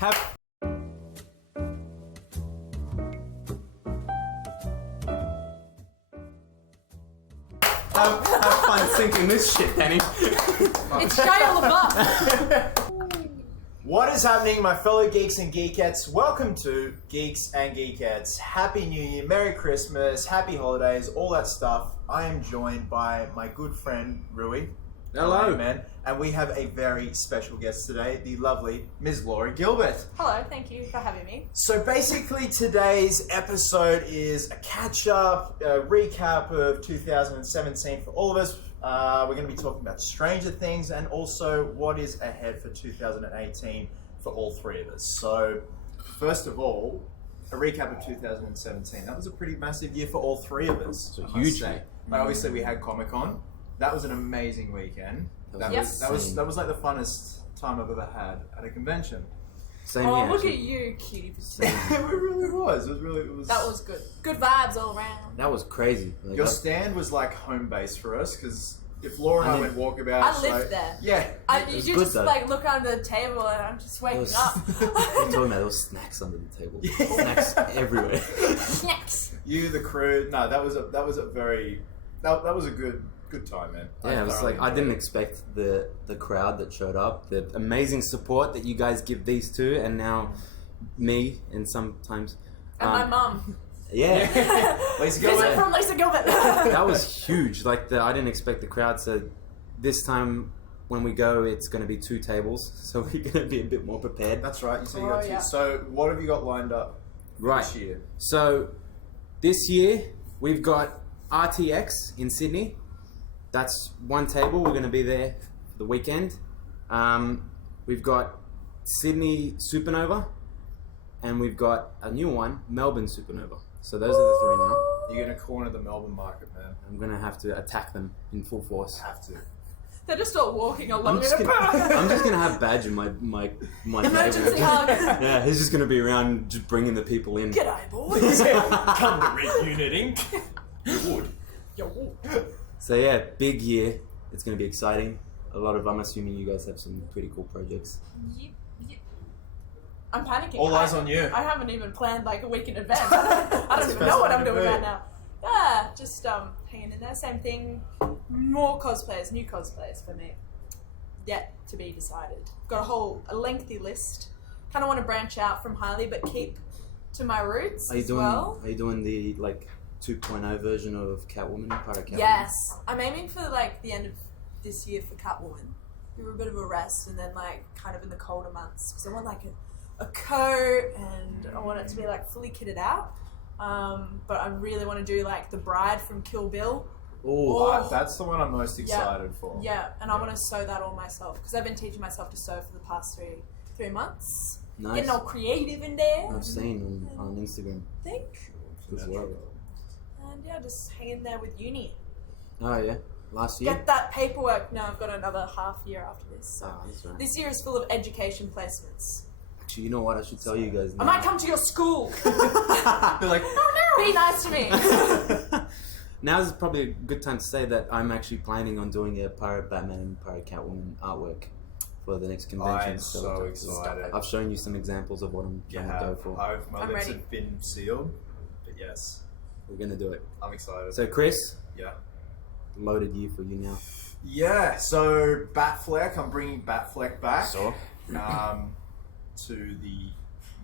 have fun sinking this shit, Danny. It's Shia LaBeouf. What is happening, my fellow geeks and geekettes? Welcome to Geeks and Geekettes. Happy New Year, Merry Christmas, Happy Holidays, all that stuff. I am joined by my good friend Rui. Hello, man. And we have a very special guest today, the lovely Ms. Laura Gilbert. Hello, thank you for having me. So basically today's episode is a catch-up, a recap of 2017 for all of us. We're going to be talking about Stranger Things and also what is ahead for 2018 for all three of us. So first of all, a recap of 2017. That was a pretty massive year for all three of us. It's a huge day. Like obviously we had Comic-Con. That was an amazing weekend. That was like the funnest time I've ever had at a convention. Same Oh, here, look actually. at you, cutie. It really was. It was. That was good. Good vibes all around. That was crazy. Like, Your stand was like home base for us because if Laura and I went walkabout, I lived there. Yeah. You was just good, though. like look under the table and I'm just waking up. What are you talking about? There was snacks under the table. Snacks everywhere. Snacks. You, the crew. No, that was a very that was a good time, man. Yeah, it was like I didn't expect the crowd that showed up, the amazing support that you guys give these two, and now me, and sometimes And my mum. Yeah, Lisa Visit Gilbert. from Lisa Gilbert. that was huge. Like I didn't expect the crowd. So this time when we go, it's going to be 2 tables, so we're going to be a bit more prepared. That's right. You said you Oh, got 2. yeah. So what have you got lined up Right. this year? So this year we've got RTX in Sydney. That's 1 table. We're going to be there for the weekend. We've got Sydney Supernova, and we've got a new one, Melbourne Supernova. So those are the 3 now. You're gonna corner the Melbourne market, man. I'm going to have to attack them in full force. Have to. They're just all walking along I'm just in a gonna have Badge in my emergency table. hug. Yeah, he's just going to be around just bringing the people in. G'day, boys. Come to Red Unit Inc. You would. Yo. So yeah, big year. It's going to be exciting. I'm assuming you guys have some pretty cool projects. Yep. I'm panicking. All eyes on you. I haven't even planned like a week in advance. I don't even know what I'm doing right now. Yeah, just hanging in there. Same thing. More cosplays, new cosplays for me. Yet to be decided. Got a lengthy list. Kind of want to branch out from Harley, but keep to my roots as well. Are you doing the 2.0 version of Catwoman, Pirate Catwoman? Yes, I'm aiming for like the end of this year for Catwoman. Give her a bit of a rest, and then like kind of in the colder months because I want like a coat and I want it to be like fully kitted out. But I really want to do like the bride from Kill Bill. Oh, That's the one I'm most excited for. Yeah, and I want to sew that all myself because I've been teaching myself to sew for the past three months. nice. Getting all creative in there. I've seen on Instagram Thank you. as well. And yeah, just hanging there with uni. Oh yeah, last year. Get that paperwork. No, I've got another half year after this. So Oh, that's right. this year is full of education placements. Actually, you know what? I should tell you guys now. I might come to your school. They're like, Oh no! Be nice to me. Now is probably a good time to say that I'm actually planning on doing a Pirate Batman and Pirate Catwoman artwork for the next convention. I'm so excited. I've shown you some examples of what I'm trying to go for. My I'm lips ready. have been sealed, but yes, We're gonna do it. I'm excited. So, Chris, yeah. loaded year for you now. Yeah, so Batfleck, I'm bringing Batfleck back So to the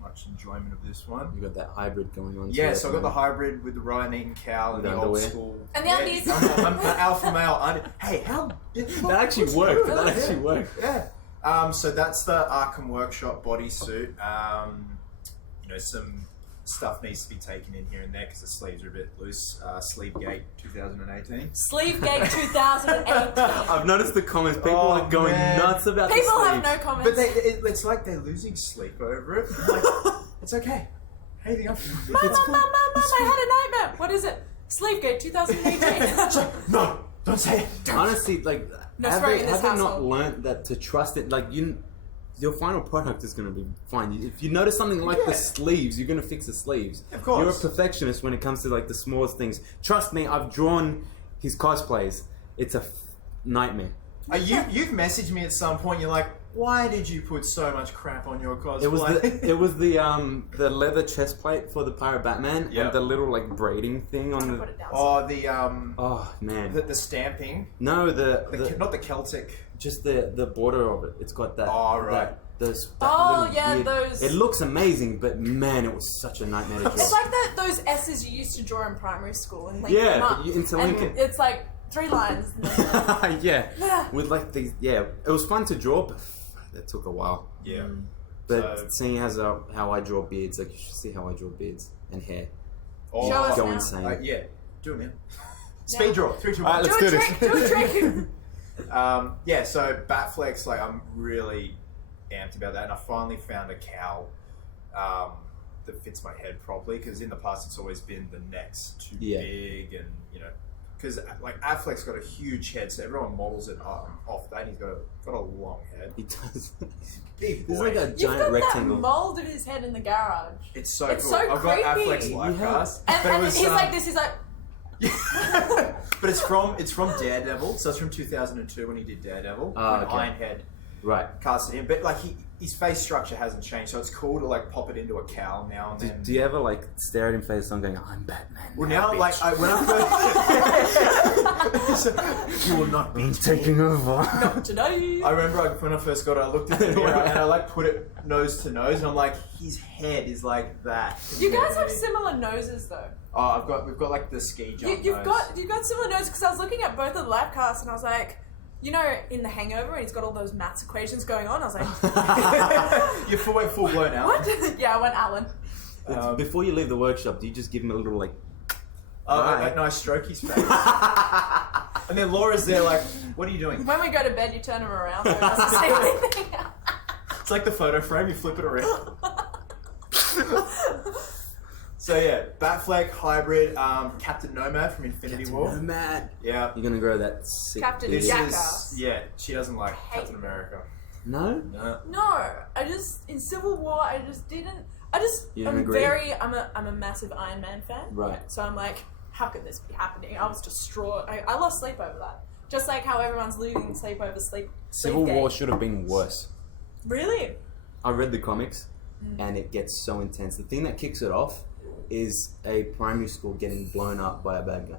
much enjoyment of this one. you got that hybrid going on. Yeah, too, so I got the hybrid with the Ryan Eaton cowl and The the old underwear. school. And the undies. I'm an alpha male. Hey, how? That actually worked. That actually worked. Yeah. So that's the Arkham Workshop bodysuit. Some stuff needs to be taken in here and there because the sleeves are a bit loose. Sleevegate 2018. Sleevegate 2008. I've noticed the comments. People Oh, are going man. nuts about People the have sleeves. no comments. But it's like they're losing sleep over it. I'm like, it's okay. Anything else? Mum, I had a nightmare. What is it? Sleevegate 2018. No, don't say it. Honestly, like, No have swearing they in this not household. learned that to trust it? Like, your final product is going to be fine. If you notice something like the sleeves, you're going to fix the sleeves. Of course. You're a perfectionist when it comes to like the smallest things. Trust me, I've drawn his cosplays. It's a nightmare. You've messaged me at some point. You're like, why did you put so much crap on your cosplay? It was the leather chest plate for the Pirate Batman and the little like braiding thing on the. Put it down. Oh man. The stamping. No, Not the Celtic. just the border of it. It's got that. Oh, right. Those. Those. It looks amazing, but man, it was such a nightmare to draw. It's like those S's you used to draw in primary school and link Yeah, them up. but you interlink and it. It's like 3 lines. Yeah. With like these. Yeah, it was fun to draw, but that took a while. Yeah. But seeing as how I draw beards, like you should see how I draw beards and hair. Oh, Show us Go now. insane. yeah. Do it, man. Speed draw. 3, 2, 1. Alright, let's do this. Do a trick. Yeah, so Batflex, like, I'm really amped about that, and I finally found a cowl that fits my head properly, because in the past it's always been the neck's too big, and, you know, because, like, Affleck's got a huge head, so everyone models it off that, and he's got a long head. He does. Big He's boy. like a You've giant got rectangle. that mold of his head in the garage. It's so It's cool. so I've got creepy. Affleck's life Yeah. cast. And he's like this, he's like... But it's from Daredevil, so it's from 2002 when he did Daredevil, when Ironhead Right. casted him. But like his face structure hasn't changed, so it's cool to like pop it into a cowl now and then. Do you ever like stare at him face on going, I'm Batman? Well, now like when I first, you will not be taking over. Not today. I remember when I first got it, I looked at the mirror and I like put it nose to nose, and I'm like, his head is like that. You guys have similar noses though. Oh, we've got like the ski jump. You've got similar noses, because I was looking at both of the live casts and I was like, you know, in The Hangover, he's got all those maths equations going on. I was like, You're full blown out. what? Yeah, I went Alan. Before you leave the workshop, do you just give him a little like... No, I stroke his face. And then Laura's there like, what are you doing? When we go to bed, you turn him around so he doesn't see anything. It's like the photo frame, you flip it around. So yeah, Batfleck, Hybrid, Captain Nomad from Infinity War. Nomad. Yeah. You're gonna grow that sick Captain beard. Jackass. Yeah, she doesn't like Hate Captain America. No? No. No, in Civil War, I You I'm don't agree? I'm a massive Iron Man fan. Right. So I'm like, how could this be happening? I was distraught. I lost sleep over that. Just like how everyone's losing sleep over Civil Sleepgate. War should have been worse. Really? I read the comics, and it gets so intense. The thing that kicks it off is a primary school getting blown up by a bad guy.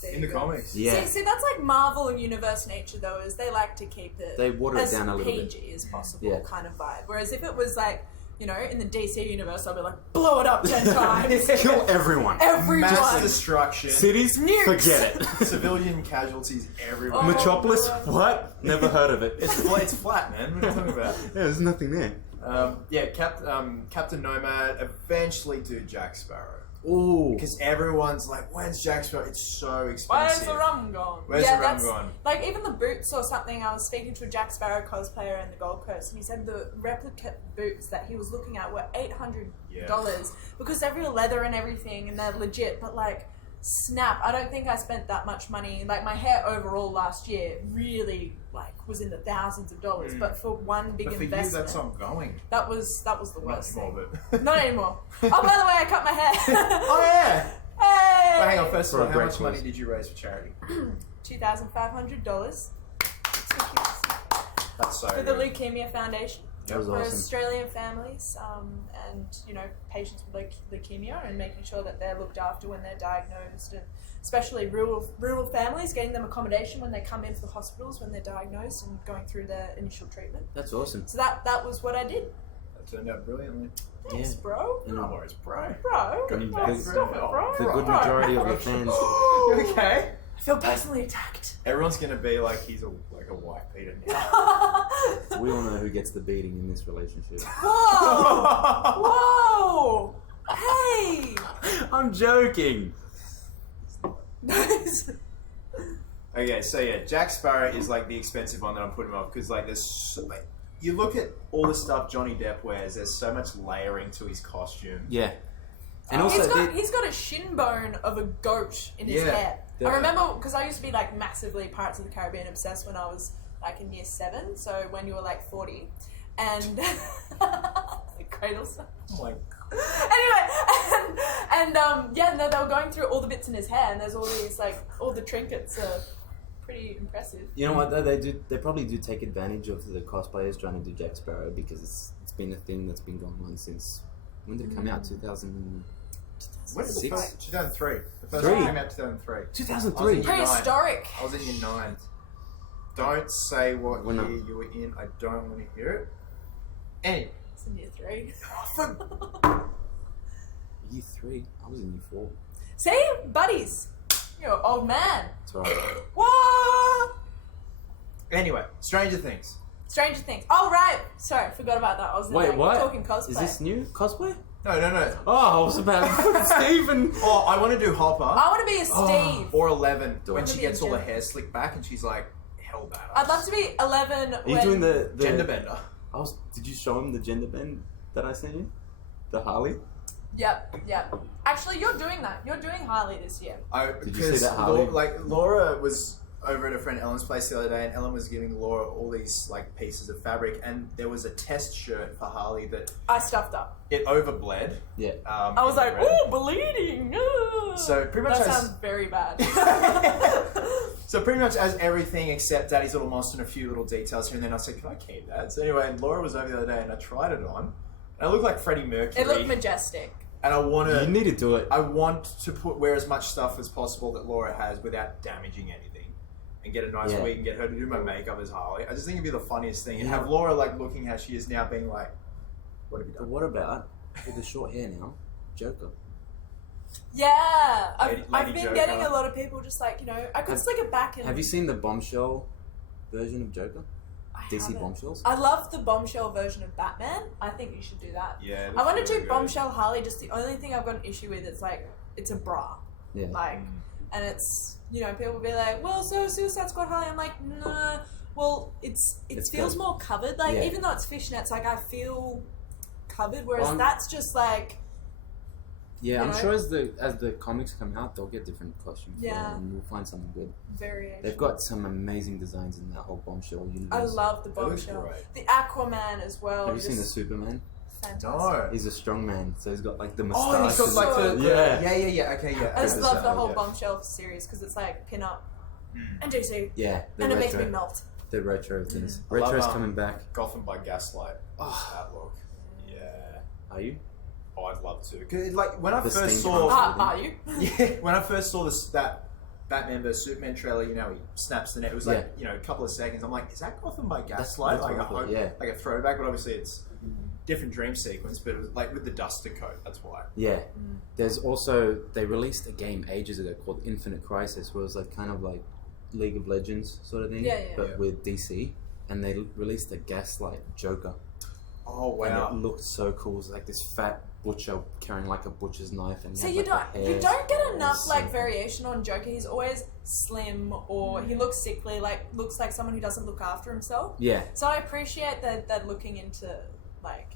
There In you the go. comics. Yeah. See, that's like Marvel Universe nature though, is they like to keep it They water it as down a little bit. PG as possible Yeah. kind of vibe. Whereas if it was like, you know, in the DC universe, I'd be like, blow it up 10 times. Kill everyone. Everyone. Mass destruction. Cities? Nukes. Forget it. Civilian casualties everywhere. Oh. Metropolis? God. What? Never heard of it. It's flat, man. What are you talking about? Yeah, there's nothing there. Yeah, Captain Nomad, eventually do Jack Sparrow. Ooh. Because everyone's like, when's Jack Sparrow? It's so expensive. Where's the rum gone? Where's the rum gone? Like even the boots or something. I was speaking to a Jack Sparrow cosplayer in the Gold Coast, and he said the replica boots that he was looking at were $800 because they're real leather and everything, and they're legit. But like, snap! I don't think I spent that much money. Like my hair overall last year really like was in the thousands of dollars, but for one big But for investment, you, that's ongoing. that was the worst Not thing. anymore, but... Not anymore. Oh, by the way, I cut my hair. Oh, yeah! Hey! But hang on, first of For all, a how great much money cause. did you raise for charity? $2,500 That's so for the good. Leukemia Foundation That was for awesome. Australian families and you know patients with leukemia, and making sure that they're looked after when they're diagnosed, and especially rural families, getting them accommodation when they come into the hospitals when they're diagnosed and going through their initial treatment. That's awesome. So that was what I did. That turned out brilliantly. Thanks, Yeah. bro. And No worries, bro. Bro. Got you Oh, big- stop it, bro. The good Bro. majority of the fans. You okay? I feel personally attacked. Everyone's gonna be like, he's a wife beater now. We all know who gets the beating in this relationship. Whoa! Whoa! Hey! I'm joking. Okay, so yeah, Jack Sparrow is like the expensive one that I'm putting off, because like there's so, like, you look at all the stuff Johnny Depp wears, there's so much layering to his costume. Yeah. And also, he's got a shin bone of a goat in his Yeah. hair. Yeah. I remember because I used to be like massively Pirates of the Caribbean obsessed when I was like in year 7. So when you were like 40, and cradle stuff. Oh my Anyway, and yeah, no, they were going through all the bits in his hair, and there's all these like all the trinkets are pretty impressive. You know what though? They probably do take advantage of the cosplayers trying to do Jack Sparrow because it's been a thing that's been going on since when did it come out? 2000. When did it 2006? come out? 2003. The first Three. one came out 2003. 2003. Year Prehistoric. I was in year 9. Don't say what We're not- year you were in. I don't want to hear it. Anyway. It's in year 3. Year 3. I was in year 4. See, buddies, you're an old man. That's right. What? Anyway, Stranger Things. Stranger Things. Oh right. Sorry, forgot about that. I was Wait, what? talking cosplay. Is this new cosplay? No. Oh, I was about to put Steven. Oh, I want to do Hopper. I want to be a Steve. Or 11 Do when it. she gets all her hair slicked back and she's like hell badass. I'd love to be 11 Are you when... doing the Gender bender. Did you show him the gender bend that I sent you? The Harley? Yep. Actually, you're doing that. You're doing Harley this year. Did you see that, Harley? Laura was over at her friend Ellen's place the other day, and Ellen was giving Laura all these like pieces of fabric, and there was a test shirt for Harley that I stuffed up. it overbled. Yeah. I was like, red. ooh, bleeding. So pretty much that as sounds very bad. so pretty much as everything except Daddy's little monster and a few little details here and then. I said, can I keep that? So anyway, and Laura was over the other day, and I tried it on, and I looked like Freddie Mercury. It looked majestic. And I want You to. need to do it. I want to wear as much stuff as possible that Laura has without damaging anything, and get a nice Yeah. wig and get her to do my makeup as Harley. I just think it'd be the funniest thing, and Yeah. have Laura like looking how she is now, being like, "What have you But done?" what about with the short hair now? Joker. Yeah, Lady I've been Joker. getting a lot of people just like, I could slick it back and... Have you seen the bombshell version of Joker? I DC haven't. bombshells? I love the bombshell version of Batman. I think you should do that. Yeah, I want to that's do really good. bombshell Harley. Just the only thing I've got an issue with is like it's a bra, Yeah. like, and it's people will be like, well, so Suicide Squad Harley. I'm like, nah. Well, it It's feels good. more covered. Like Yeah. even though it's fishnets, like I feel covered. Whereas Well, that's just like Yeah, You I'm know? sure as the comics come out, they'll get different costumes. for it, Yeah. and you'll find something good. variation. They've got some amazing designs in that whole bombshell universe. I love the It looks bombshell. great. The Aquaman as well. Have you seen the just Superman? fantastic. No. He's a strong man, so he's got like the mustache. Oh, and he's got like the Yeah. yeah. Okay, yeah. I just love the whole yeah. bombshell series because it's like pin up Mm. and DC, Yeah, the and it retro, makes me melt. the retro things. I love, Retro's coming back. Gotham by Gaslight. Oh. That look. Yeah. Are you? Oh, I'd love to. 'Cause, like when I The first steampunk. saw, Are you? yeah, when I first saw that Batman vs Superman trailer, he snaps the net. It was like a couple of seconds. I'm like, is that Gotham by Gaslight? that's Like, what I thought, yeah. like a throwback, but obviously it's different dream sequence. But it was like with the duster coat. That's why. Yeah. There's also they released a game ages ago called Infinite Crisis, where it was like kind of like League of Legends sort of thing, Yeah. but with DC, and they released a Gaslight Joker. Oh And wow. it looked so cool. It was like this fat butcher carrying like a butcher's knife, and he So had, you like, don't the you hair. don't get It was enough so like cool. variation on Joker. He's always slim or he looks sickly, like looks like someone who doesn't look after himself. Yeah, So I appreciate that they're looking into like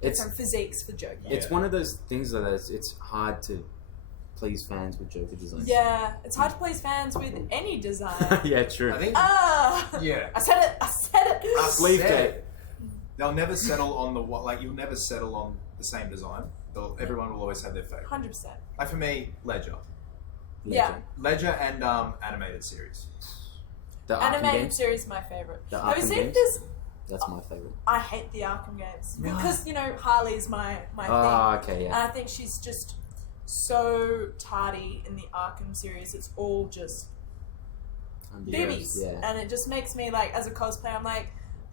it's different physiques for Joker. Yeah. it's one of those things that it's hard to please fans with Joker designs. Yeah, it's hard to please fans with any design. Yeah, true. I think. Yeah. I said it. I Sleeve said tape. it. They'll never settle on you'll never settle on the same design. Everyone will always have their favorite. 100%. Like for me, Ledger Yeah. and animated series. The Arkham Animated games. series is my favorite. The Have you Arkham seen games? this? That's my favorite. I hate the Arkham games Why? because Harley's my thing. Ah, okay, And yeah. I think she's just so tardy in the Arkham series. It's all just boobies. Yeah. And it just makes me like, as a cosplayer, I'm like,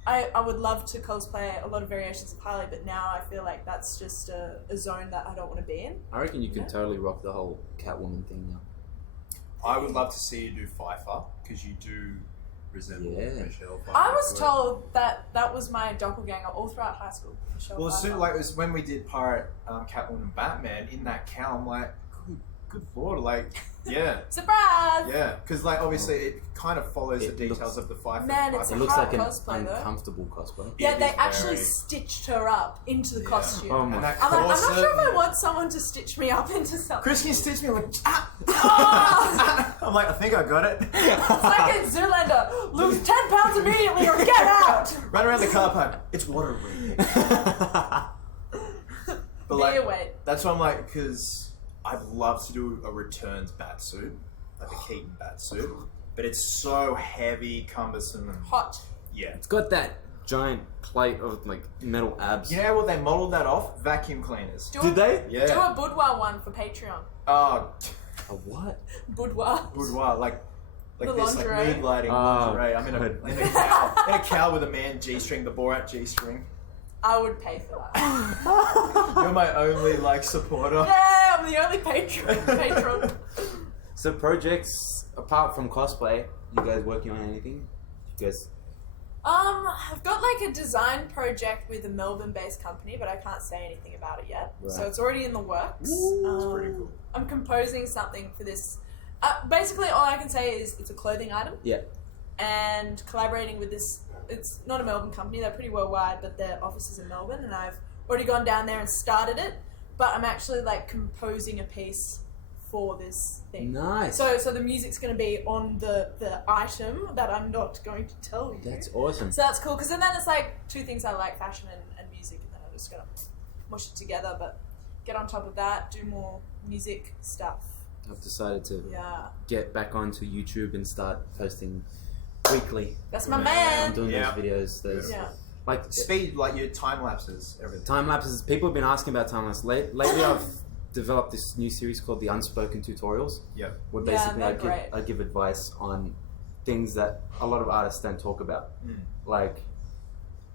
I would love to cosplay a lot of variations of Harley, but now I feel like that's just a zone that I don't want to be in. I reckon you could Yeah. totally rock the whole Catwoman thing now. I would love to see you do Pfeiffer because you do resemble Yeah. Michelle Pfeiffer. I was told that was my doppelganger all throughout high school. Michelle Well, as soon Pfeiffer. like it was when we did Pirate Catwoman Batman in that cow, I'm like, good lord, like, yeah, Surprise! yeah, because like obviously it kind of follows It the details looks- of the Pfeiffer. Man, it's It a looks hard like an cosplay, though. uncomfortable cosplay. Yeah, It they is actually very- stitched her up into the Yeah. costume. Oh my And that I'm like, I'm not corset- sure if I want someone to stitch me up into something. Chris, can you stitch me? I'm like, Ah! I'm like, I think I got it. It's like in Zoolander, lose 10 pounds immediately or get out! Run around the car park. It's water breathing. But Be like, away. that's why I'm like, because I'd love to do a Returns bat suit, like a Keaton bat suit. but it's so heavy, cumbersome, and Hot. yeah. It's got that giant plate of like metal abs. You know what they modelled that off? Vacuum cleaners. Did they? Yeah. Do a boudoir one for Patreon. Oh, A what? Boudoir. boudoir, like The this, lingerie. like mood lighting Oh, lingerie. I'm in God. a cow with a man G-string, the Borat G-string. I would pay for that. You're my only like supporter. Yeah, I'm the only patron. So projects apart from cosplay, you guys working on anything? You guys? I've got like a design project with a Melbourne-based company, but I can't say anything about it yet. Right. So it's already in the works. That's pretty cool. I'm composing something for this. Basically, all I can say is it's a clothing item. Yeah. And collaborating with this, it's not a Melbourne company, they're pretty worldwide, but their office is in Melbourne, and I've already gone down there and started it, but I'm actually like composing a piece for this thing. Nice. So the music's going to be on the item that I'm not going to tell you. That's awesome. So that's cool, because then it's like two things I like, fashion and music, and then I'm just going to mush it together, but get on top of that, do more music stuff. I've decided to Yeah. get back onto YouTube and start posting weekly. That's my I'm man. doing Yeah. those videos. Those Yeah. like Speed, like your time lapses, everything. time lapses. People have been asking about time lapses. Lately, I've developed this new series called the Unspoken Tutorials. Yep. Where Yeah, basically they're great. I give advice on things that a lot of artists don't talk about, like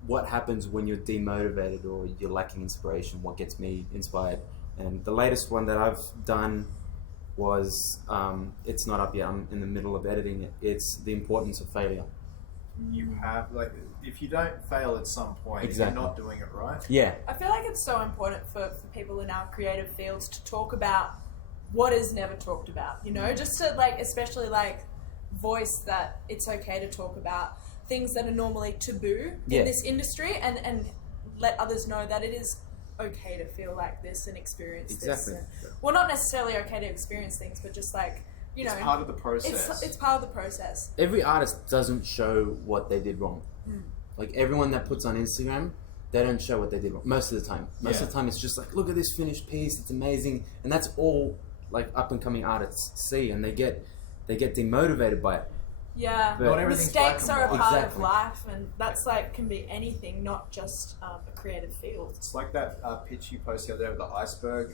what happens when you're demotivated or you're lacking inspiration. What gets me inspired? And the latest one that I've done was it's not up yet. I'm in the middle of editing it. It's the importance of failure. You have like, if you don't fail at some point, Exactly. you're not doing it right. Yeah. I feel like it's so important for people in our creative fields to talk about what is never talked about, you know, just to like, especially like voice that it's okay to talk about things that are normally taboo Yeah. in this industry, and let others know that it is okay to feel like this and experience Exactly. this. And, well, not necessarily okay to experience things, but just like, you know, It's part of the process. it's part of the process. Every artist doesn't show what they did wrong. Like everyone that puts on Instagram, they don't show what they did wrong most of the time. Most of the time, it's just like, look at this finished piece. It's amazing, and that's all like up and coming artists see, and they get demotivated by it. Yeah, But- Not everything's mistakes black are a and part white. of Exactly. life, and that's like can be anything, not just a creative field. It's like that pitch you posted the other day of the iceberg.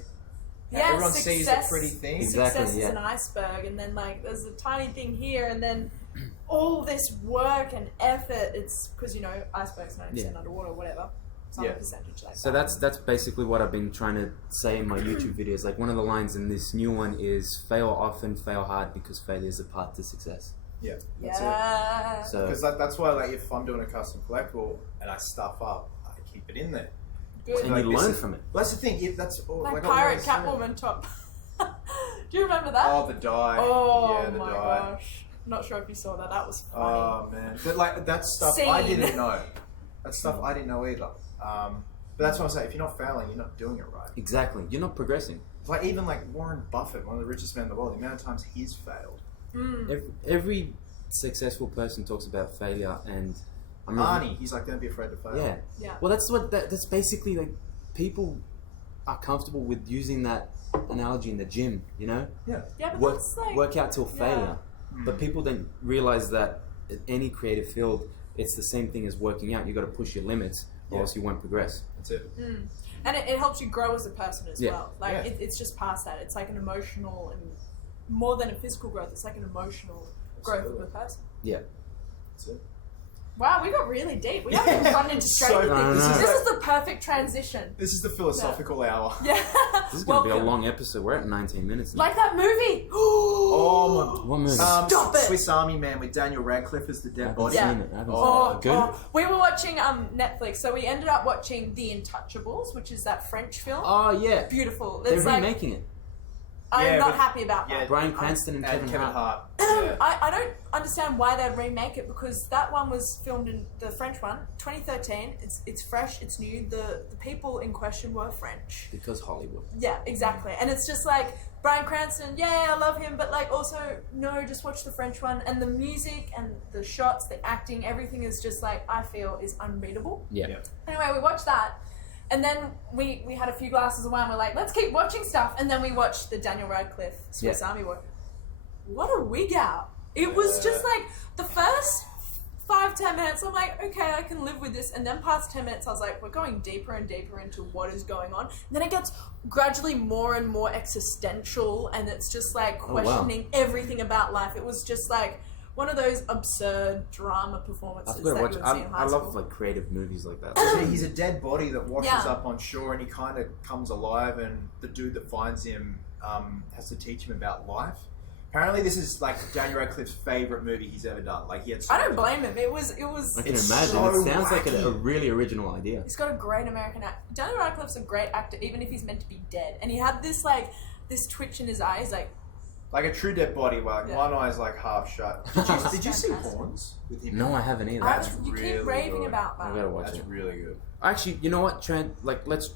How Yeah, everyone sees a pretty thing. Exactly, Success is yeah. an iceberg, and then like there's a tiny thing here, and then all this work and effort. It's because you know icebergs 90% underwater, whatever. Some Yeah. percentage like So that. that's basically what I've been trying to say in my YouTube videos. Like one of the lines in this new one is fail often, fail hard, because failure is a path to success. Yeah, that's it. Yeah. So Because that's why, like, if I'm doing a custom collectible and I stuff up, I keep it in there. Good. and Like, you this learn is- from it. Well, that's the thing. If that's all, Like I pirate always say- Catwoman top. Do you remember that? Oh, the die. Oh yeah, the my die. gosh. Not sure if you saw that. That was funny. Oh man, but like that stuff I Scene. didn't know. That stuff I didn't know either. But that's what I'm saying. If you're not failing, you're not doing it right. Exactly. You're not progressing. It's like even like Warren Buffett, one of the richest men in the world. The amount of times he's failed. Every successful person talks about failure, and I'm Arnie, he's like, don't be afraid to fail. Yeah. Yeah. Well, that's basically like people are comfortable with using that analogy in the gym. You know, Yeah, but work that's like work out till failure. But people don't realize that in any creative field, it's the same thing as working out. You got to push your limits, or Yeah. else you won't progress. That's it. and it helps you grow as a person as Yeah. well. Like Yeah. it's just past that. It's like an emotional and more than a physical growth. It's like an emotional growth of a person. Yeah. That's it. Wow, we got really deep. We haven't even run into straight So- things. No, no, no. This is the perfect transition. This is the philosophical hour. Yeah. This is going to be a Welcome. long episode. We're at 19 minutes now. Like that movie. Oh What movie? Stop it. Swiss Army Man with Daniel Radcliffe as the I dead haven't body. Yeah. seen it. I haven't Oh, seen it. Good? we were watching Netflix, so we ended up watching The Untouchables, which is that French film. Oh, yeah. Beautiful. They're It's like remaking it. I'm Yeah, not but- happy about that. Bryan Cranston and And Kevin Hart. Yeah. I don't understand why they'd remake it, because that one was filmed in the French one, 2013. It's fresh, it's new. The people in question were French. Because Hollywood. Yeah, exactly. And it's just like Bryan Cranston, yeah, I love him, but like also no, just watch the French one. And the music and the shots, the acting, everything is just like I feel is unbeatable. Yeah. Yeah. Anyway, we watched that. And then we had a few glasses of wine. We're like, let's keep watching stuff. And then we watched the Daniel Radcliffe Swiss Yeah. Army War. What a wig out! It was just like the first 5-10 minutes, I'm like, okay, I can live with this. And then past 10 minutes, I was like, we're going deeper and deeper into what is going on. And then it gets gradually more and more existential, and it's just like questioning everything about life. It was just like one of those absurd drama performances that you would see in high school. I love like creative movies like that. He's a dead body that washes up on shore, and he kind of comes alive, and the dude that finds him has to teach him about life. Apparently, this is like Daniel Radcliffe's favorite movie he's ever done. Like, he had. I don't blame him. It was. I can imagine. So it sounds like wacky. a really original idea. He's got a great American act. Daniel Radcliffe's a great actor, even if he's meant to be dead. And he had this like this twitch in his eyes, like a true dead body. Like one eye's like half shut. Did you see Horns with him? No, I haven't either. You really keep raving good. about that. I gotta watch That's it. really good. Actually, you know what? Let's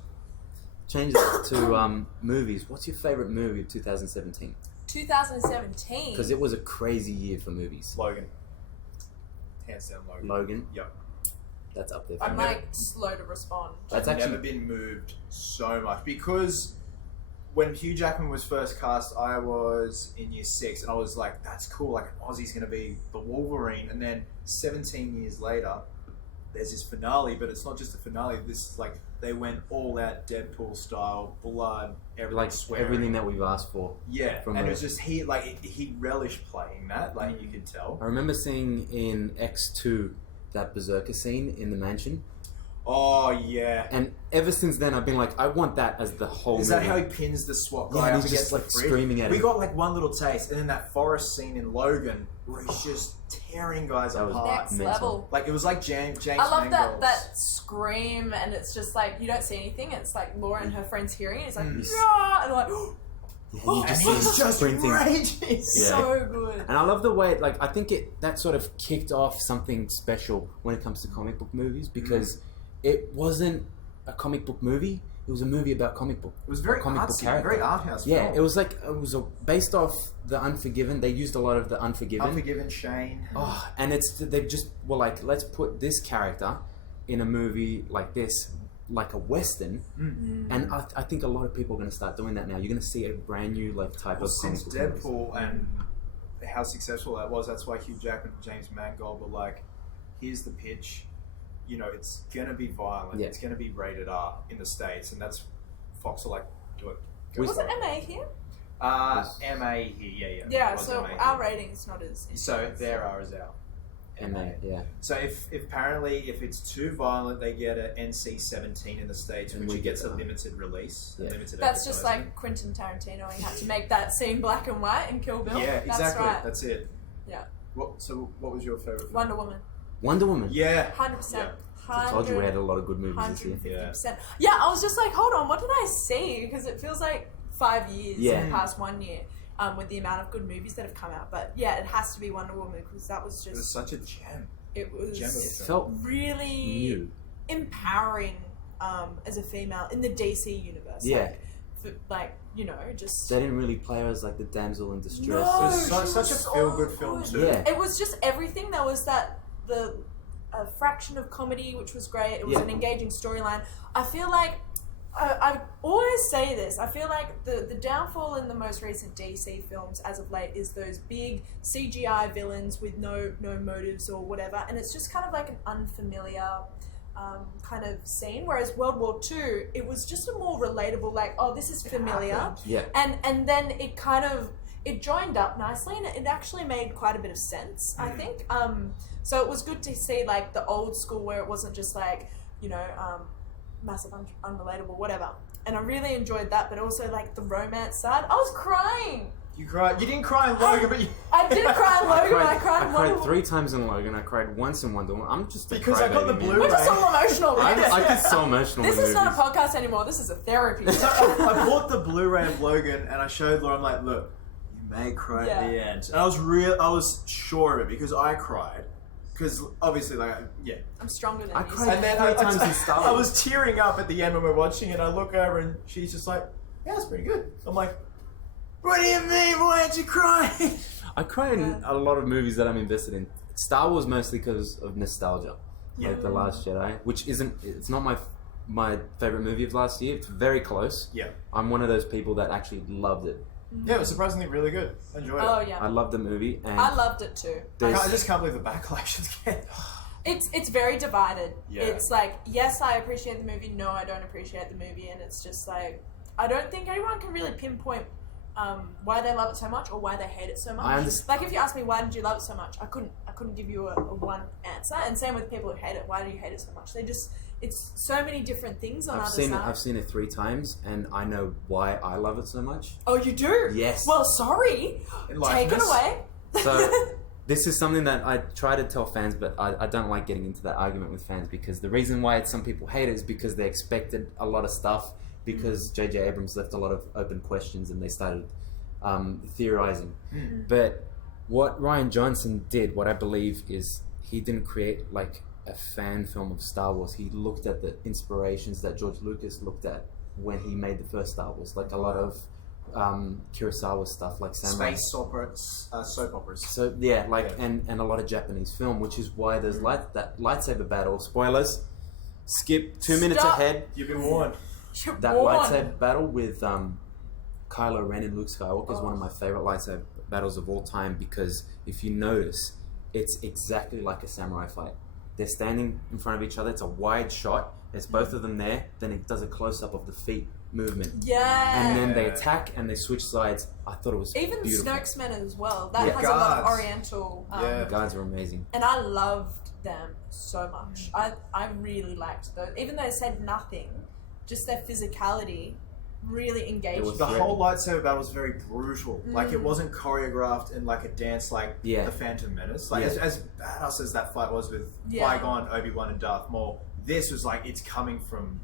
change that to movies. What's your favorite movie of 2017? 2017. Because it was a crazy year for movies. Logan. Hands down, Logan. Logan. Yep. That's up there. I'm For me. like slow to respond. That's I've actually never been moved so much, because when Hugh Jackman was first cast, I was in year 6, and I was like, that's cool, like Ozzy's going to be the Wolverine. And then 17 years later, there's this finale, but it's not just a finale. This is like, they went all out Deadpool style, blood, everything, like swearing. everything that we've asked for. Yeah, from and a- it was just, he relished playing that, like you could tell. I remember seeing in X2 that Berserker scene in the mansion, Oh, yeah. and ever since then I've been like, I want that as the whole Is movie. that how he pins the SWAT guy Yeah, up he's against just like the fridge? screaming at We him. got like one little taste, and then that forest scene in Logan where he's just tearing guys That was apart. Next mental. level. Like, it was like James I love Mangold's. that scream, and it's just like you don't see anything. It's like Laura and her friends hearing it. It's like, Mm. "Rah!" and like, Yeah, Oh, you And just he's see him just sprinting. raging. so good. And I love the way, like, I think that sort of kicked off something special when it comes to comic book movies, because it wasn't a comic book movie. It was a movie about comic book. It was very comic book artsy, character. very art house. Yeah, film. it was based off The Unforgiven. They used a lot of The Unforgiven. Unforgiven Shane. Oh, and they just were like, let's put this character in a movie like this, like a Western. And I think a lot of people are going to start doing that now. You're going to see a brand new like type Well, of since comic book movies. Deadpool and how successful that was, that's why Hugh Jackman and James Mangold were like, here's the pitch. You know, it's going to be violent. Yeah. It's going to be rated R in the States. And that's Fox are like, do it. Was it MA here? MA here, yeah. Yeah, It was so MA here. our rating's not as. So their R is our MA, yeah. So if it's too violent, they get an NC-17 in the States, And which we it get gets a that. limited release. Yeah. Limited That's just advertising. like Quentin Tarantino. He had to make that scene black and white in Kill Bill. Yeah, That's exactly. right. That's it. Yeah. So what was your favorite film? Wonder Woman. Wonder Woman. Yeah. 100%. I told you we had a lot of good movies this year. 150%. Yeah, I was just like, hold on, what did I see? Because it feels like 5 years Yeah. in the past 1 year with the amount of good movies that have come out. But yeah, it has to be Wonder Woman because that was It was just, such a gem. it was Gem of a It film. felt really new. empowering as a female in the DC universe. Yeah. Like, you know, just... They didn't really play her as like the damsel in distress. No, It was she was such a so feel-good film good. too. Yeah. It was just everything. There was a fraction of comedy, which was great. It was Yeah. an engaging storyline. I feel like I always say this. I feel like the downfall in the most recent DC films as of late is those big CGI villains with no motives or whatever, and it's just kind of like an unfamiliar kind of scene. Whereas World War II, it was just a more relatable, like, oh, this is familiar, Yeah. and then it kind of it joined up nicely, and it actually made quite a bit of sense, I think. So it was good to see like the old school where it wasn't just like, you know, massive unrelatable whatever. And I really enjoyed that, but also like the romance side. I was crying. You cried. You didn't cry in Logan, but you... I didn't cry in Logan, but I cried in I Wonder cried Woman. 3 times in Logan. I cried once in Wonder Woman. I'm just a Because I got the crybaby, man. Blu-ray. We're just all emotional. I Right? get so emotional. This in is not a movies. podcast anymore. This is a therapy. I bought the Blu-ray of Logan, and I showed Laura. I'm like, look, you may cry at the end. And I was sure of it because I cried. Because obviously, like, yeah. I'm stronger than I you. cried. so- And then 3 times in Star I Wars. was tearing up at the end when we're watching it. I look over and she's just like, yeah, it's pretty good. I'm like, what do you mean? Why aren't you crying? I cry in a lot of movies that I'm invested in. Star Wars mostly because of nostalgia. Like The Last Jedi, which it's not my favorite movie of last year. It's very close. Yeah. I'm one of those people that actually loved it. Yeah, it was surprisingly really good. I enjoyed Oh it. yeah. I love the movie, and I loved it too. there's- I just can't believe the backlash is getting. It's very divided. Yeah. It's like, yes, I appreciate the movie. No, I don't appreciate the movie, and it's just like I don't think anyone can really pinpoint why they love it so much or why they hate it so much. I understand. Like if you ask me why did you love it so much, I couldn't give you a one answer. And same with people who hate it. Why do you hate it so much? It's so many different things on either side. I've seen it 3 times, and I know why I love it so much. Oh, you do? Yes. Well, sorry. Take it away. So this is something that I try to tell fans, but I don't like getting into that argument with fans, because the reason why some people hate it is because they expected a lot of stuff, because J.J. Abrams left a lot of open questions and they started theorizing. But what Rian Johnson did, what I believe, is he didn't create like a fan film of Star Wars. He looked at the inspirations that George Lucas looked at when he made the first Star Wars, like a lot of Kurosawa stuff, like samurai. Space operas, soap operas. So yeah, and a lot of Japanese film, which is why there's that lightsaber battle. Spoilers. Skip 2 minutes Stop. ahead. You've been warned. That lightsaber battle with Kylo Ren and Luke Skywalker is one of my favorite lightsaber battles of all time, because if you notice, it's exactly like a samurai fight. They're standing in front of each other. It's a wide shot. There's both of them there. Then it does a close-up of the feet movement. Yeah. And then they attack and they switch sides. I thought it was Even beautiful. Snoke's men as well. That Yeah. has a lot of Guards. Oriental. Yeah. The guards are amazing. And I loved them so much. I really liked those. Even though they said nothing, just their physicality really engaged was The me. great. whole lightsaber battle was very brutal. Like, it wasn't choreographed in like a dance like Yeah. the Phantom Menace. Like, Yeah. as badass as that fight was with Yeah. Qui-Gon, Obi-Wan, and Darth Maul, this was like, it's coming from,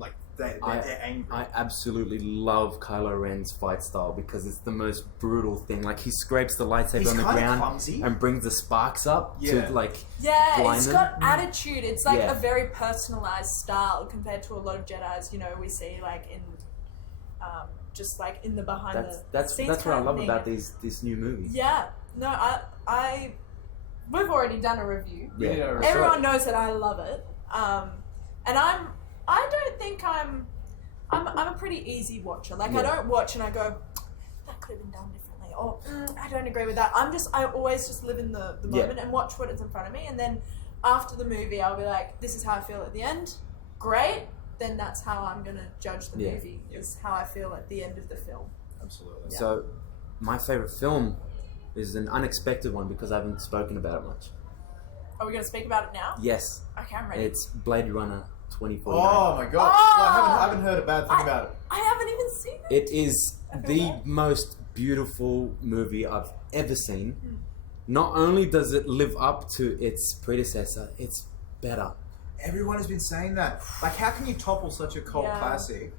like, they're angry. I absolutely love Kylo Ren's fight style, because it's the most brutal thing. Like, he scrapes the lightsaber He's on the kinda ground clumsy. and brings the sparks up Yeah. to like Yeah, blind it's them. got attitude. It's like Yeah. a very personalized style compared to a lot of Jedis, we see like in just like in the behind That's the scenes what I kind of love thing. about this new movie. Yeah. No, we've already done a review. Yeah. Everyone knows that I love it. And I don't think I'm a pretty easy watcher. Like, I Yeah. don't watch and I go, that could have been done differently, or I don't agree with that. I always just live in the Yeah. moment and watch what is in front of me, and then after the movie I'll be like, this is how I feel at the end. Great. Then that's how I'm gonna judge the Yeah. movie, is how I feel at the end of the film. Absolutely. So, my favorite film is an unexpected one, because I haven't spoken about it much. Are we gonna speak about it now? Yes, Okay, I'm ready. it's Blade Runner 2049. Oh my god. Oh! I haven't heard a bad thing about it. I haven't even seen it. It is I feel the bad. most beautiful movie I've ever seen. Not only does it live up to its predecessor, it's better. Everyone has been saying that. Like, how can you topple such a cult Yeah. classic?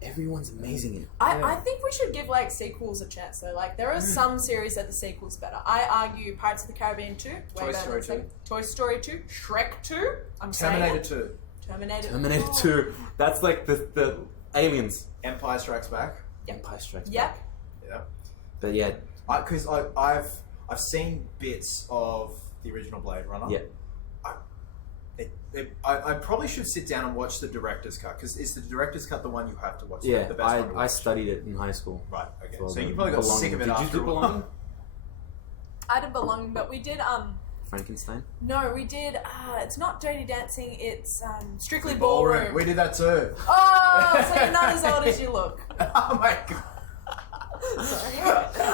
Everyone's amazing in it. I think we should give like sequels a chance though. Like there are some series that the sequels better. I argue Pirates of the Caribbean 2, way Toy better Story than second. Toy Story 2, Shrek 2. I'm Terminator saying it. 2, Terminator 2. That's like the aliens. Empire Strikes Back. Empire Strikes Yep. Back. Yeah. But yeah, Because I've seen bits of the original Blade Runner. yeah. I probably should sit down and watch the director's cut, because is the director's cut the one you have to watch? Yeah, the best one to I watch? studied it in high school. Right. Okay. for So you the probably got sick Belonging. of it Did after you do a while. Belonging? I did Belonging, but we did Frankenstein? no, we did it's not Dirty Dancing, it's Strictly Ballroom. We did that too. Oh, so you're not as old as you look. Oh my god. Sorry.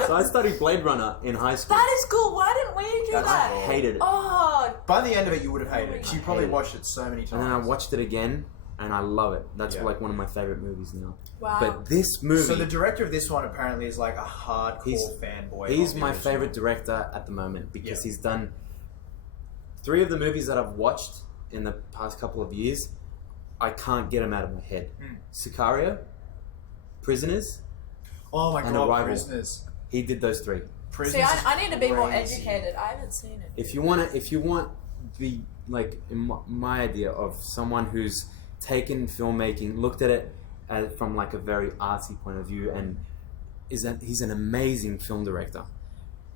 So I studied Blade Runner in high school. That is cool. Why didn't we do That's that? I hated it. Oh, By the end of it, you would have hated it, because you I probably hated it. watched it so many times. And then I watched it again, and I love it. That's Yeah. like one of my favorite movies now. wow. But this movie, So the director of this one apparently is like a hardcore He's- fanboy. he's of the my original. favorite director at the moment, because Yeah. he's done 3 of the movies that I've watched in the past couple of years. I can't get them out of my head. Sicario, Prisoners, Oh my and god, Arrival. Prisoners. he did those 3. Prisoners See, is I need to be more crazy. educated. I haven't seen it. If you want the like in my idea of someone who's taken filmmaking, looked at it from like a very artsy point of view, and he's an amazing film director.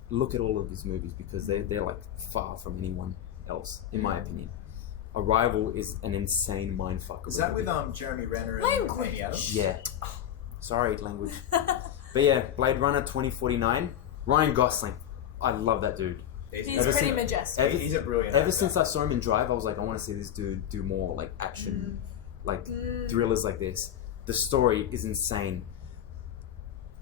Look at all of his movies, because they're like far from anyone else, in my opinion. Arrival is an insane mindfuck. Is that with Jeremy Renner and Language. Amy Adams? Yeah. Sorry, language. But yeah, Blade Runner 2049. Ryan Gosling. I love that dude. He's pretty majestic. He's a brilliant Ever actor. since I saw him in Drive, I was like, I want to see this dude do more like action, like thrillers like this. The story is insane.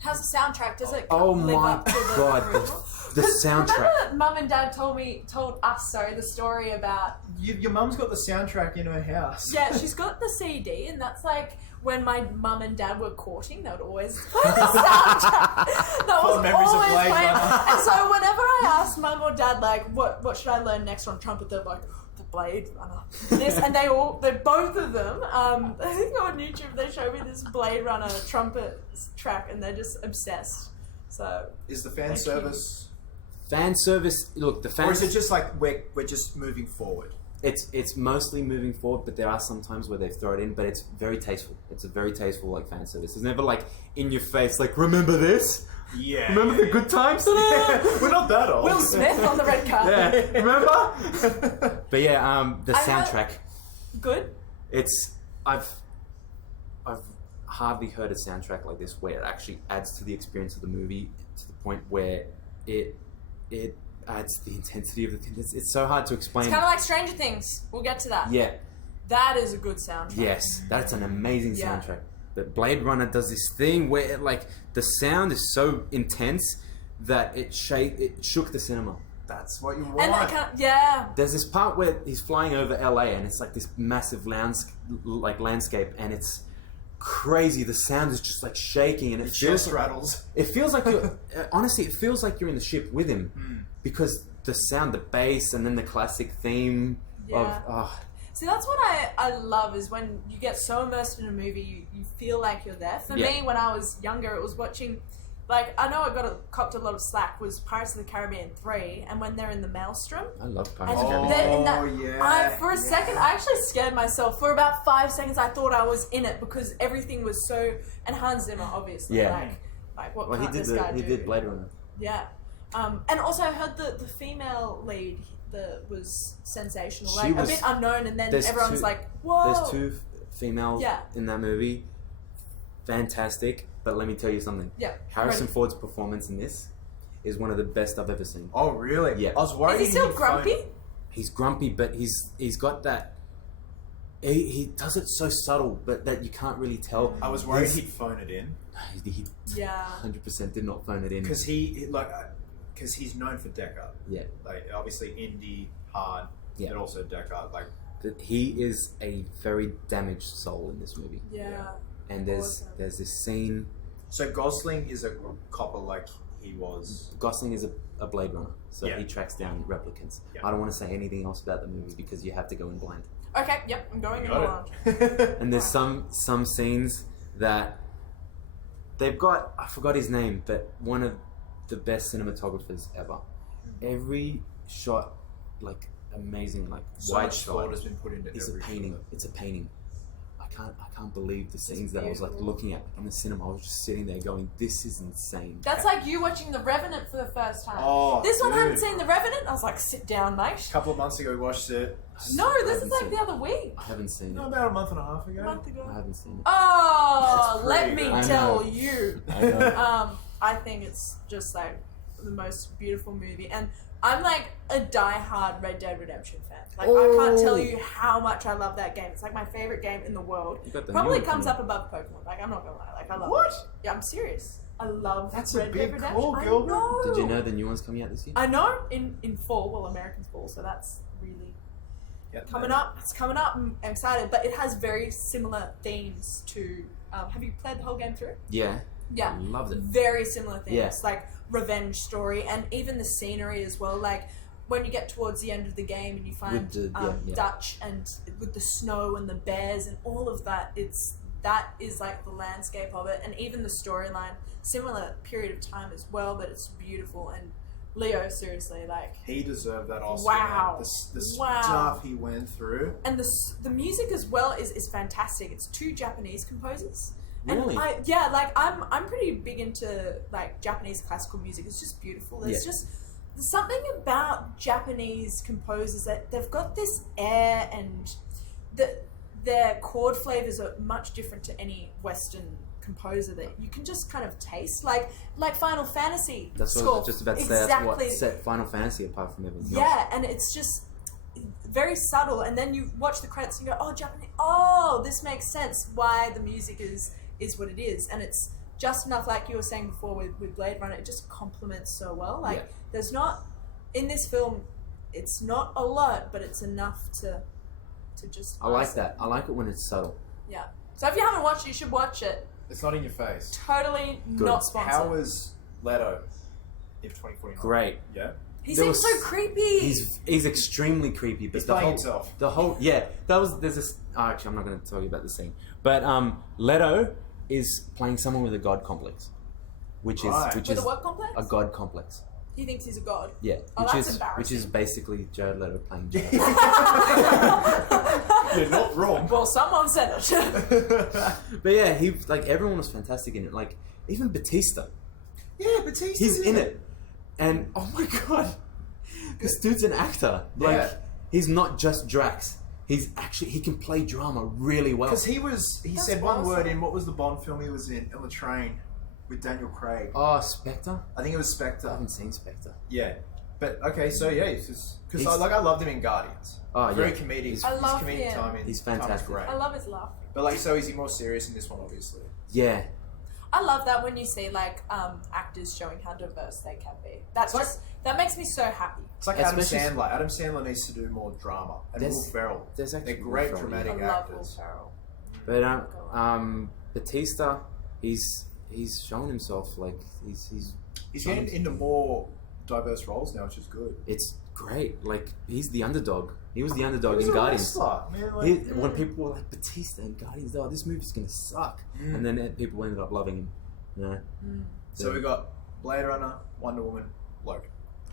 How's the soundtrack? Does it Oh live my up to the god, original? the soundtrack. Remember, Mum and Dad told us the story about. Your mum's got the soundtrack in her house. Yeah, she's got the CD, and that's like when my mum and dad were courting, they would always play the soundtrack. That was memories of always Blade playing. Runner. And so whenever I asked Mum or Dad, like, what should I learn next on trumpet, they're like, the Blade Runner. This, and they both of them, I think on YouTube they show me this Blade Runner trumpet track, and they're just obsessed. So Is the fan service, Fan service. Look, the fan. or is it just like we're just moving forward? It's mostly moving forward, but there are some times where they throw it in. But it's very tasteful. It's a very tasteful like fan service. It's never like in your face. Like, remember this? Yeah. Remember the good times? We're not that old. Will Smith on the red carpet. Yeah, remember? But yeah, the soundtrack. Good. It's I've hardly heard a soundtrack like this where it actually adds to the experience of the movie to the point where it adds the intensity of the thing. It's so hard to explain. It's kind of like Stranger Things. We'll get to that. Yeah. That is a good soundtrack. Yes, that's an amazing Yeah. soundtrack. But Blade Runner does this thing where it, like the sound is so intense that it shook the cinema. That's what you want. And yeah. There's this part where he's flying over LA and it's like this massive landscape and it's crazy. The sound is just like shaking and it feels rattles. It feels like you're honestly. It feels like you're in the ship with him because the sound, the bass, and then the classic theme of. See, that's what I love is when you get so immersed in a movie, you feel like you're there. For me, when I was younger, it was watching, like, I know I copped a lot of slack, was Pirates of the Caribbean 3, and when they're in the Maelstrom. I love And Pirates of the Caribbean. they're in that, for a second, I actually scared myself. For about 5 seconds, I thought I was in it because everything was so, and Hans Zimmer, obviously. Yeah. Like what Well, can't this guy do? he did Blade Runner. Yeah. And also I heard the female lead was sensational. She Like was- a bit unknown, and then there's everyone's two- like, whoa. There's 2 females Yeah. in that movie. Fantastic. But let me tell you something. Yeah. Harrison Ready. Ford's performance in this is one of the best I've ever seen. Oh, really? Yeah. I was worried. Is he still he'd grumpy? phone- He's grumpy, but he's got that. He does it so subtle, but that you can't really tell. I was worried he'd phone it in He Yeah. 100% did not phone it in. because because he's known for Deckard. Yeah. Like obviously indie, hard, Yeah. but also Deckard. Like That he is a very damaged soul in this movie. Yeah. And Awesome. there's this scene. so, Gosling is a copper like he was. Gosling is a Blade Runner, so Yeah. he tracks down replicants. Yeah. I don't want to say anything else about the movie because you have to go in blind. Okay, yep, I'm going in Got blind. it. And there's some scenes that they've got. I forgot his name, but one of the best cinematographers ever. Every shot, like amazing, like So wide much thought shot. has been put into It's a every painting. shot. It's a painting. I can't believe the scenes that I was like beautiful. looking at in the cinema. I was just sitting there going, "This is insane." That's like you watching The Revenant for the first time. Oh, This one dude. hadn't seen The Revenant. I was like, sit down, mate. A couple of months ago, we watched it. No, I this is haven't like seen the it. other week. I haven't seen No, it. about a month and a half ago. A month ago. I haven't seen it. Oh, It's let pretty me good. I tell know. you. I know. I think it's just like the most beautiful movie, and I'm like a die-hard Red Dead Redemption fan. Like I can't tell you how much I love that game. It's like my favorite game in the world. You got the Probably new comes one up above Pokemon. Like I'm not gonna lie. Like I love What? it. Yeah, I'm serious. I love That's a Red big Dead Redemption. call, I Gilbert. know. Did you know the new one's coming out this year? I know in fall. Well, Americans fall, so that's really Yeah, coming up. It's coming up. I'm excited, but it has very similar themes to. Have you played the whole game through? Yeah. Yeah, I loved it. very similar things, Yeah. like revenge story, and even the scenery as well. Like when you get towards the end of the game and you find With the- yeah. Dutch and with the snow and the bears and all of that, that is like the landscape of it, and even the storyline, similar period of time as well, but it's beautiful. And Leo, seriously, like. He deserved that Oscar. Wow. The Wow. stuff he went through. And the music as well is fantastic. It's 2 Japanese composers. Really? And I'm pretty big into like Japanese classical music. It's just beautiful. There's there's something about Japanese composers that they've got this air, and their chord flavors are much different to any Western composer that you can just kind of taste, like Final Fantasy. That's what I score. was just about to say. Exactly. That's what set Final Fantasy apart from everything else. Yeah, and it's just very subtle, and then you watch the credits and you go, oh, Japanese, oh, this makes sense why the music is what it is, and it's just enough, like you were saying before with Blade Runner, it just complements so well. Like, there's not, in this film, it's not a lot, but it's enough to just... I like that. I like it when it's subtle. Yeah. So if you haven't watched it, you should watch it. It's not in your face. Totally Good. not sponsored. How was Leto in 2049? Great. Yeah. He There seems was- so creepy. He's extremely creepy, but He's playing himself. There's this. Oh, actually, I'm not going to tell you about the scene. But Leto is playing someone with a god complex, which Right. is With a what complex? a god complex. He thinks he's a god. Yeah, Oh, which that's is embarrassing. basically Jared Leto playing Jared. You're not wrong. Well, someone said it. But yeah, he like everyone was fantastic in it. Like even Batista, Yeah, Batista's he's in it, and oh my god, this dude's an actor. Like Yeah. he's not just Drax. He can play drama really well. Because he That's said one awesome. word in, what was the Bond film he was in? On the train with Daniel Craig. Oh, Spectre? I think it was I Spectre. haven't seen Spectre. Yeah. But, okay, so yeah, it's just... Because He's- I loved him in Guardians. Oh, Very yeah. comedic. I love his comedic him. timing. He's timing's fantastic. great. I love his laugh. But like, so is he more serious in this one, obviously? Yeah. I love that when you see like actors showing how diverse they can be. That's It's just that makes me so happy. It's like Adam Especially- Sandler. Adam Sandler needs to do more drama. And There's- Will Ferrell. there's actually They're Will great Ferrell, dramatic I love Will actors. Ferrell. But Batista, he's shown himself like he's He's getting into more diverse roles now, which is good. it's great. Like he's the underdog. He was the underdog He's in a Guardians. wrestler, man, like- When people were like Batista in Guardians, oh, this movie's gonna suck, Mm. and then people ended up loving him. You know, So we got Blade Runner, Wonder Woman, Logan.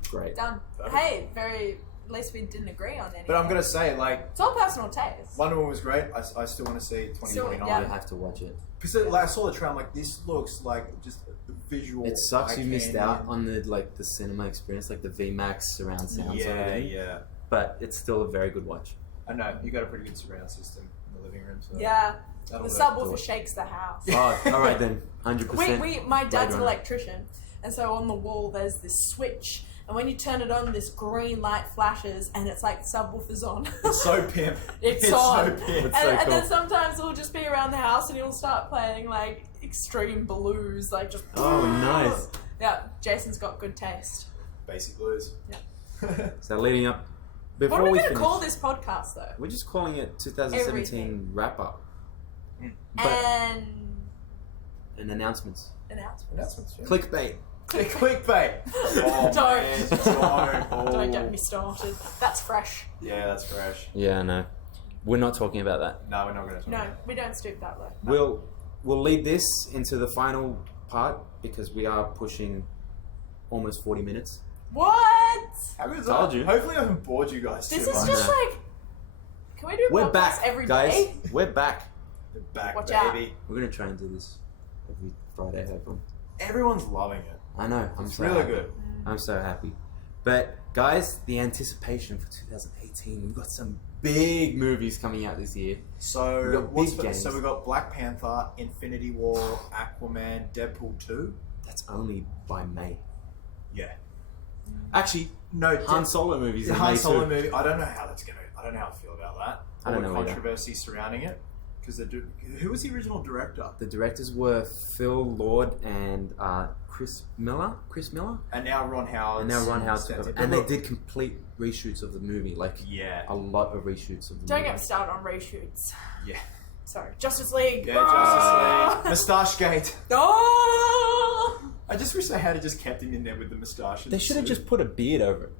great. Done. Perfect. Hey, at least we didn't agree on anything. But I'm gonna say, like, It's all personal taste. Wonder Woman was great. I still want to see 2029. Yeah. You have to watch it. Because like, I saw the trailer, I'm like, this looks like just a visual. It sucks you missed eye-candy. out on the cinema experience, like the VMAX surround sound. sort of Yeah, thing. yeah. But it's still a very good watch. I know you got a pretty good surround system in the living room. So Yeah. that'll The work. subwoofer shakes the house. Oh, all right then, 100%. My dad's an Runner. electrician, and so on the wall there's this switch, and when you turn it on, this green light flashes, and it's like the subwoofer's on. It's so pimp. It's so on. pimp. It's so And then cool. sometimes we'll just be around the house and he'll start playing like extreme blues, like just. Oh, nice. Yeah, Jason's got good taste. Basic blues. Yeah. So leading up, What before are we we going to finish, call this podcast though? we're just calling it 2017 Everything. wrap up. But And and announcements, announcements. Announcements. Yeah. clickbait. Clickbait. Oh, Don't. man, don't. Oh. Don't get me started. That's fresh. Yeah, that's fresh. Yeah, no, we're not talking about that. No, we're not going to talk No, about it. we don't stoop that low. We'll lead this into the final part because we are pushing almost 40 minutes. What? How good is Told that? you. Hopefully I haven't bored you guys This too is much. just No. like. Can we do We're podcasts back, every guys. day? We're back. We're back, Watch out. baby. We're gonna try and do this every Friday, hopefully. Everyone's loving it. I know. I'm It's so really happy. good. I'm so happy. But guys, the anticipation for 2018. We've got some big movies coming out this year. So We got what's big the, games. so we got Black Panther, Infinity War, Aquaman, Deadpool 2. That's only by May. Yeah. Actually, No, Han Solo movies. the in Han May Solo too. movie. I don't know how that's gonna. I don't know how I feel about that. I don't All the know either. controversy surrounding it. Because who was the original director? The directors were Phil Lord and Chris Miller. And now Ron Howard. And now Ron Howard took over. And they did complete reshoots of the movie. Like Yeah. a lot of reshoots of the Don't movie. get me started on reshoots. Yeah. Sorry, Justice League. Yeah, Ah! Justice League. Moustache Gate. Oh! I just wish they had just kept him in there with the moustache. and They the should have suit. just put a beard over it.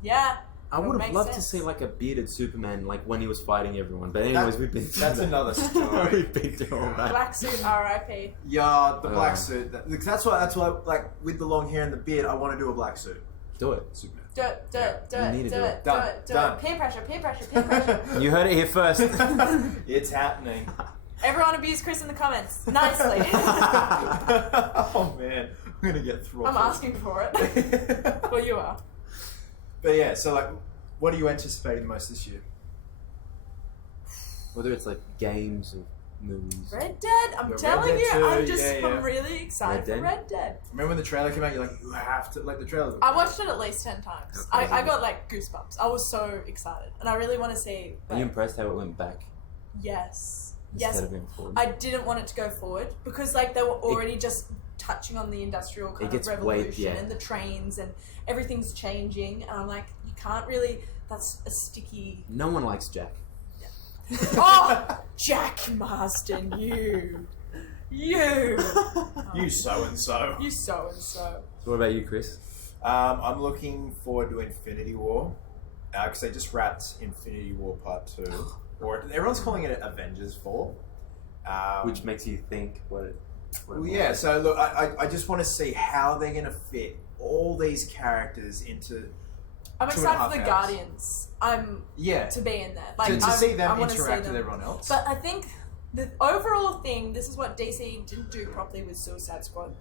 Yeah. I That would have makes loved to sense. see like a bearded Superman, like when he was fighting everyone. But anyways, we've been. That's another story. We've been through all that. Black suit, R.I.P. Yeah, the black Uh. suit. That's why, like, with the long hair and the beard, I want to do a black suit. Do it. Superman. Do it, do it, do You it, need to do do it, it. do Done, it, do done. it. Peer pressure, peer pressure, peer pressure. You heard it here first. It's happening. Everyone abuse Chris in the comments. Nicely. Oh man, I'm gonna get throttled. I'm asking for it. Well, you are. But yeah, so like, what are you anticipating the most this year? Whether it's like games or movies. Red Dead. I'm Red telling Dead you, too, I'm really excited Red for Dead? Red Dead. Remember when the trailer came out? You're like, you have to like the trailer. I watched it at least 10 times. Okay. I got like goosebumps. I was so excited, and I really want to see. Are you Like, impressed how it went back yes, instead of going forward? I didn't want it to go forward because like they were already just touching on the industrial kind of gets revolution yeah. and the trains and everything's changing, and I'm like, you can't really. That's a sticky. No one likes Jack. Oh, Jack Marston, you. You so and so. You so and so. So what about you, Chris? I'm looking forward to Infinity War because they just wrapped Infinity War Part 2, or everyone's calling it Avengers 4. Which makes you think what it Well, yeah. So look, I just want to see how they're going to fit all these characters into. I'm 2.5 excited for the hours. Guardians. Yeah. To be in there. To see them I wanna interact see with them. everyone else. But I think the overall thing, this is what DC didn't do properly with Suicide Squad,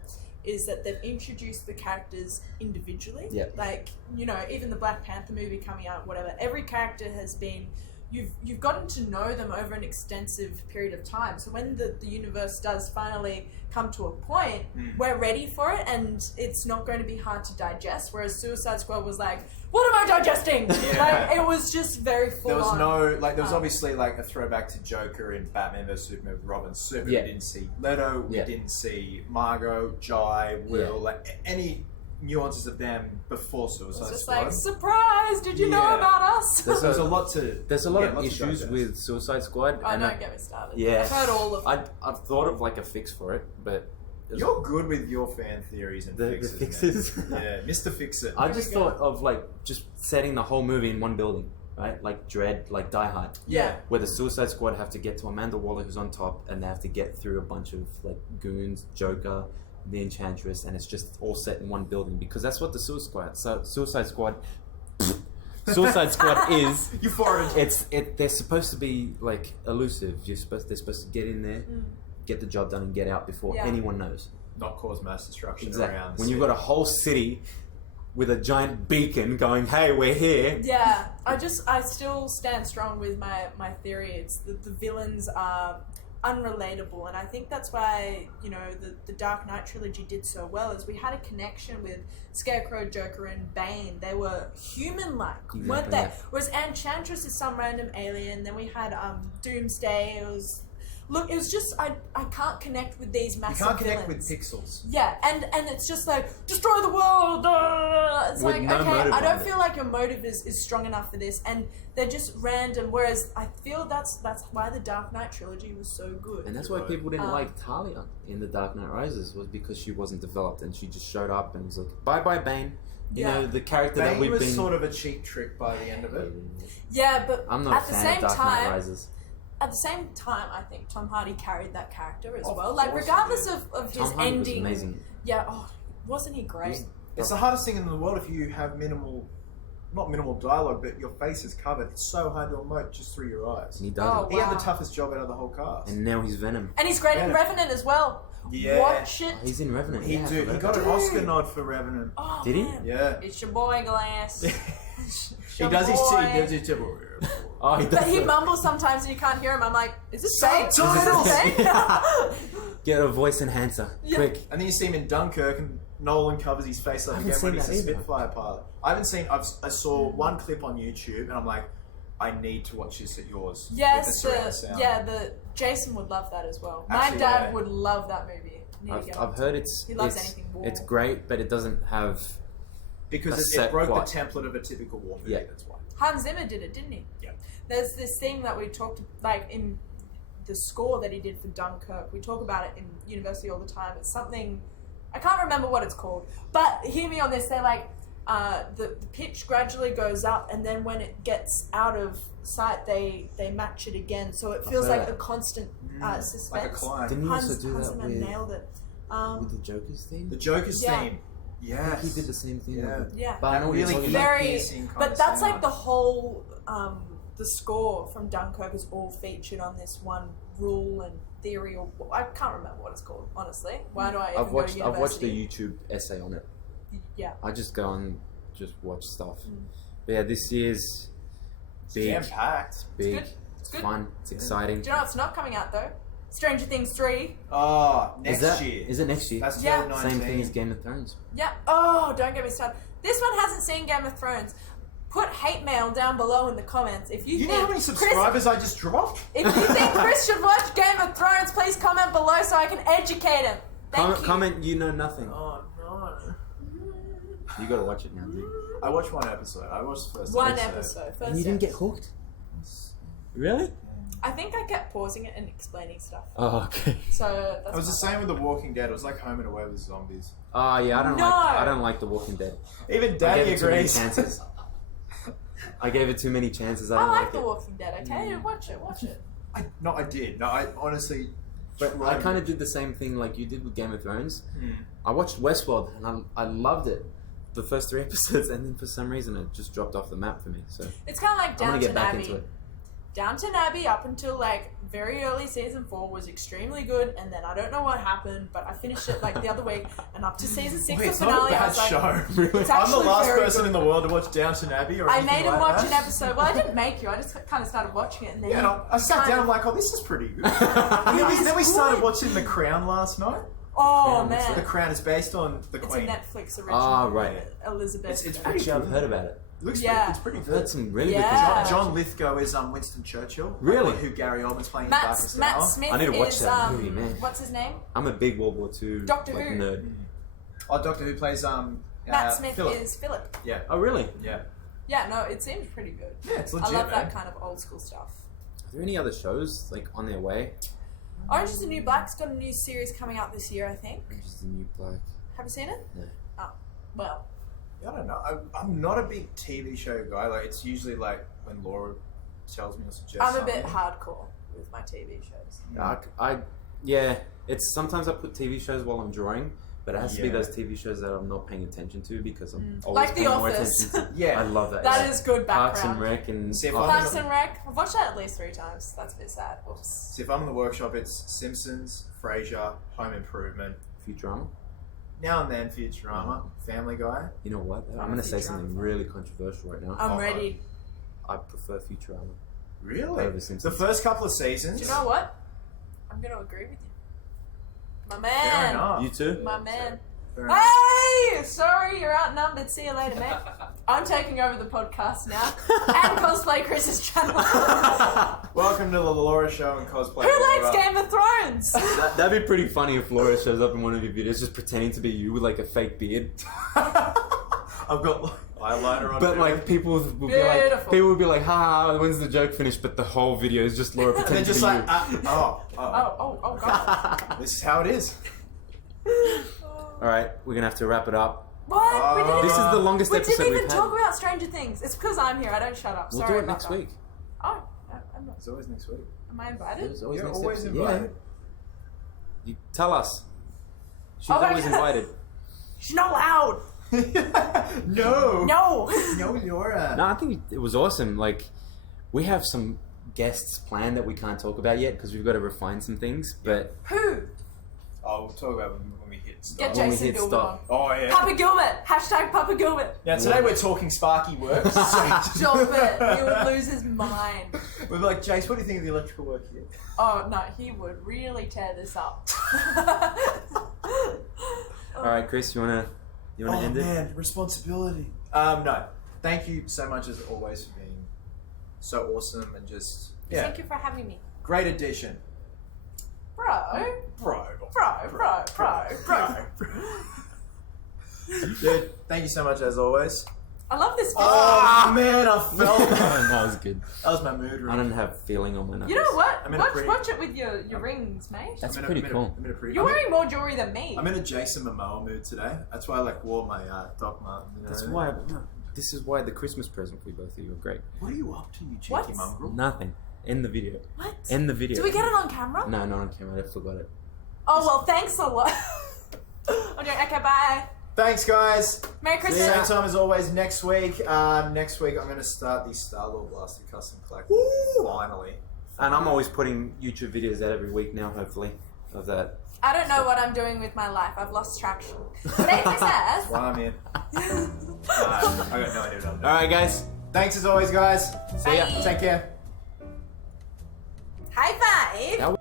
is that they've introduced the characters individually. Yeah. Like, you know, even the Black Panther movie coming out, whatever, every character has been, you've gotten to know them over an extensive period of time. So when the universe does finally come to a point, we're ready for it, and it's not going to be hard to digest, whereas Suicide Squad was like, what am I digesting? Yeah. Like, it was just very full There was on. no, like, there was obviously like a throwback to Joker in Batman vs Superman with Robin Super. Yeah. We didn't see Leto, we Yeah. didn't see Margot, Jai, Will, Yeah. like any nuances of them before Suicide It's just Squad. like, surprise! Did you know Yeah. about us? There's a lot to. There's a lot yeah, of lots to issues digest. with Suicide Squad. Oh, and don't get me started. yeah, I've heard all of them. I've thought of like a fix for it, but You're good with your fan theories and the fixes. fixes. Man. Yeah, Mr. Fix It. I There just we go. thought of like just setting the whole movie in one building, right? Like Dread, like Die Hard, Yeah. where the Suicide Squad have to get to Amanda Waller, who's on top, and they have to get through a bunch of like goons, Joker, the Enchantress, and it's just all set in one building because that's what the Suicide Squad is. You farted. They're supposed to be like elusive. They're supposed to get in there, get the job done, and get out before Yeah. anyone knows. Not cause mass destruction Exactly. around. When you've got a whole city with a giant beacon going, "Hey, we're here." Yeah, I still stand strong with my theory. It's the villains are unrelatable, and I think that's why, you know, the Dark Knight trilogy did so well, is we had a connection with Scarecrow, Joker, and Bane. They were human-like, weren't they? yeah. Whereas Enchantress is some random alien. Then we had Doomsday. It was just I can't connect with these You massive can't connect with villains. pixels. Yeah, and it's just like, destroy the world! It's With like, no okay, motive I don't behind feel like your motive is strong enough for this, and they're just random, whereas I feel that's why the Dark Knight trilogy was so good. And that's why people didn't Um, like Talia in The Dark Knight Rises, was because she wasn't developed and she just showed up and was like, "Bye, Bane." You Yeah. know, the character that Bane we've was been. sort of a cheap trick by the end of it. Yeah, but I'm not at a the fan same of Dark Knight time, Rises. at the same time, I think Tom Hardy carried that character as Of well. Like, course he regardless did. of his Tom Hardy was ending. amazing. Yeah, wasn't he great? He It's the hardest thing in the world if you have not minimal dialogue, but your face is covered. It's so hard to emote just through your eyes. And he does Oh, it. He had wow. the toughest job out of the whole cast. And now he's Venom. And he's great in Yeah. Revenant as well. Yeah. Watch it. He's in Revenant. He yeah, do. He I got an Dude. Oscar nod for Revenant. Oh, Did he? man. Yeah. It's your boy, Glass. He does his boy. Oh, he does. But he the- mumbles sometimes and you can't hear him. I'm like, is this Bane? Subtitles! Is this Bane? Get a voice enhancer, Yeah. quick. And then you see him in Dunkirk, and Nolan covers his face up I again haven't when seen he's a that either. Spitfire pilot. I haven't seen. I saw one clip on YouTube, and I'm like, I need to watch this at yours. Yes, with the surround sound. the Jason would love that as well. Actually, My dad yeah. would love that movie. Need to I've get I've on. heard it's He loves it's, anything war. it's great, but it doesn't have. Because A it set broke plot. the template of a typical war movie. Yeah. That's why. Hans Zimmer did it, didn't he? Yeah. There's this thing that we talked, like, in the score that he did for Dunkirk. We talk about it in university all the time. It's something, I can't remember what it's called. But hear me on this. They're like, the pitch gradually goes up, and then when it gets out of sight, they match it again. So it feels heard like that. a constant suspense. Like a climb. Didn't you also do Hans that Zimmer with, nailed it. with the Joker's theme? The Joker's Yeah. theme. I Yes. think he did the same thing. Yeah. with it. Yeah. But I know what Really you're talking ear about. Very, piercing kind but of that's like sound. the whole, the score from Dunkirk is all featured on this one rule and theory, or I can't remember what it's called, honestly. Why do I even I've watched go to I've watched a university? YouTube essay on it. Yeah. I just go and just watch stuff. But yeah, this year's big, Jam packed. big, good. It's good. fun, it's exciting. Do you know what's not coming out though? Stranger Things 3. Oh, next year. Is it next year? That's Yeah. 2019. Same thing as Game of Thrones. Yeah. Oh, don't get me started. This one hasn't seen Game of Thrones. Put hate mail down below in the comments if you You think know how many subscribers I just dropped? If you think Chris should watch Game of Thrones, please comment below so I can educate him. Thank you. Comment, you know nothing. Oh no. You gotta watch it now, dude. I watched one episode. I watched the first One episode. First And you didn't get episode. hooked? Really? I think I kept pausing it and explaining stuff. Oh, okay. So that's It was the same with The Walking Dead. It was like Home and Away with zombies. Oh yeah, I don't like The Walking Dead. Even I Daddy gave it too many agrees. chances. I gave it too many chances. I I don't like like The it. Walking Dead, okay? Watch it. I did. No, I honestly. But I kind of did the same thing like you did with Game of Thrones. Hmm. I watched Westworld and I loved it. The first 3 episodes, and then for some reason it just dropped off the map for me. So It's kind of like I'm gonna get Downton back Abbey. into it. Downton Abbey up until like very early season 4 was extremely good, and then I don't know what happened, but I finished it like the other week, and up to season 6 Wait, the it's not a finale, I bad was like, show. it's I'm the actually last very person good. in the world to watch Downton Abbey or I anything made him like watch that. an episode. Well, I didn't make you. I just kind of started watching it, and then Yeah, no, I sat kind down. of- I'm like, oh, this is pretty good. is then we started good. watching The Crown last night. Oh Crown, The man, Crown is based on the it's a Queen. Netflix original. Ah, right. with Elizabeth. It's pretty Actually, I've good. heard about it. Looks Yeah. it's pretty I've good. heard some really Yeah. good John Lithgow is Winston Churchill. Really? Who Gary Oldman's playing in Matt Darkest Hour. Smith I need to watch is that movie, man. what's his name? I'm a big World War II Doctor like, Who. nerd. Oh, Doctor Who plays Matt Smith Philip. is Philip. Yeah, Oh, really? yeah, Yeah, no, it seems pretty good. yeah. It's legit. I love man. that kind of old school stuff. Are there any other shows like on their way? Orange is the New Black's got a new series coming out this year, I think. Orange is the New Black. Have you seen it? No. Oh, well. I don't know. I'm not a big TV show guy. Like it's usually like when Laura tells me or suggests. I'm a something. bit hardcore with my TV shows. Yeah, it's sometimes I put TV shows while I'm drawing, but it has to be Yeah. those TV shows that I'm not paying attention to because I'm always Like The paying more Office. attention to. Yeah. I love that. That yeah. is good Parks and background. Rec and See, if oh, I'm Parks and Rec. I've watched that at least 3 times. That's a bit sad. Oops. See, if I'm in the workshop, it's Simpsons, Frasier, Home Improvement, Futurama. now and then Futurama, Family Guy. You know what? I'm I'm going a to say Futurama something fan. really controversial right now. I'm Oh, ready. I prefer Futurama. Really? Over Simpsons. The first couple of seasons. Do you know what? I'm going to agree with you. My Fair man. enough. You too? My man. Fair enough. Hey! Sorry, you're outnumbered. See you later, mate. I'm taking over the podcast now. And Cosplay Chris's channel. Welcome to the Laura Show and Cosplay. Who likes Game of Thrones? That'd be pretty funny if Laura shows up in one of your videos just pretending to be you with like a fake beard. I've got eyeliner on. But too. like people would Beautiful. be like, ha, when's the joke finished? But the whole video is just Laura and they're pretending to just be like, you. Oh, God. This is how it is. Alright, we're gonna have to wrap it up. What? We didn't This is even, the longest we episode didn't we've even had. talk about Stranger Things. It's because I'm here. I don't shut up. We'll Sorry do it about next that. week. Oh, I'm not. It's always next week. Am I invited? There's always You're next always episode. invited. Yeah. You tell us. She's Oh my always God. invited. She's not loud. No. No. No, Laura. No, I think it was awesome. Like, we have some guests planned that we can't talk about yet because we've got to refine some things. But Who? Oh, we'll talk about when we hit Get stop. When we Jason hit Gilbert stop. on. Oh, yeah. Papa Gilbert. Hashtag Papa Gilbert. Now, today we're talking Sparky works. Gilbert. He would lose his mind. We're like, Jace, what do you think of the electrical work here? Oh, no. He would really tear this up. Alright, Chris, you wanna end it? man, responsibility. No. Thank you so much as always for being so awesome and just Thank you for having me. great addition. Bro. Bro. Dude, thank you so much as always. I love this video. Oh man, I felt that. that was good. That was my mood ring. I don't have feeling on my knuckles. You know what? I'm in a pretty- Watch it with your rings, mate. That's I'm in a- pretty I'm in a- cool. I'm in a pretty- You're I'm in- wearing more jewelry than me. I'm in a Jason Momoa mood today. That's why I wore my Doc Marten. you know? That's why. This is why the Christmas present for both of you are great. What are you up to, you cheeky What? mongrel? Nothing. End the video. What? End the video. Do we get it on camera? No, not on camera. I forgot it. Oh, well, thanks a lot. Okay, bye. Thanks, guys. Merry Christmas. Same time as always next week. Next week, I'm going to start the Star-Lord Blaster Custom Collector. Finally. And I'm always putting YouTube videos out every week now, hopefully, of that. I don't know what I'm doing with my life. I've lost traction. Merry Christmas. Well, I'm in. I got no idea what I'm doing. Alright, guys. Thanks as always, guys. See ya. Bye. Take care. High five. That